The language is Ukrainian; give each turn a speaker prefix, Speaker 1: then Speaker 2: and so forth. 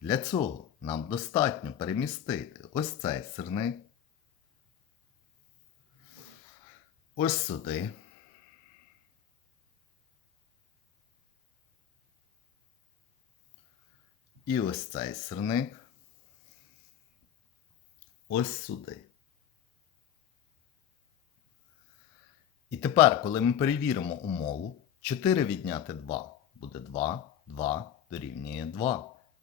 Speaker 1: Для цього нам достатньо перемістити ось цей сирник, ось сюди. І ось цей сирник ось сюди. І тепер, коли ми перевіримо умову, 4 відняти 2 буде 2, 2 дорівнює 2.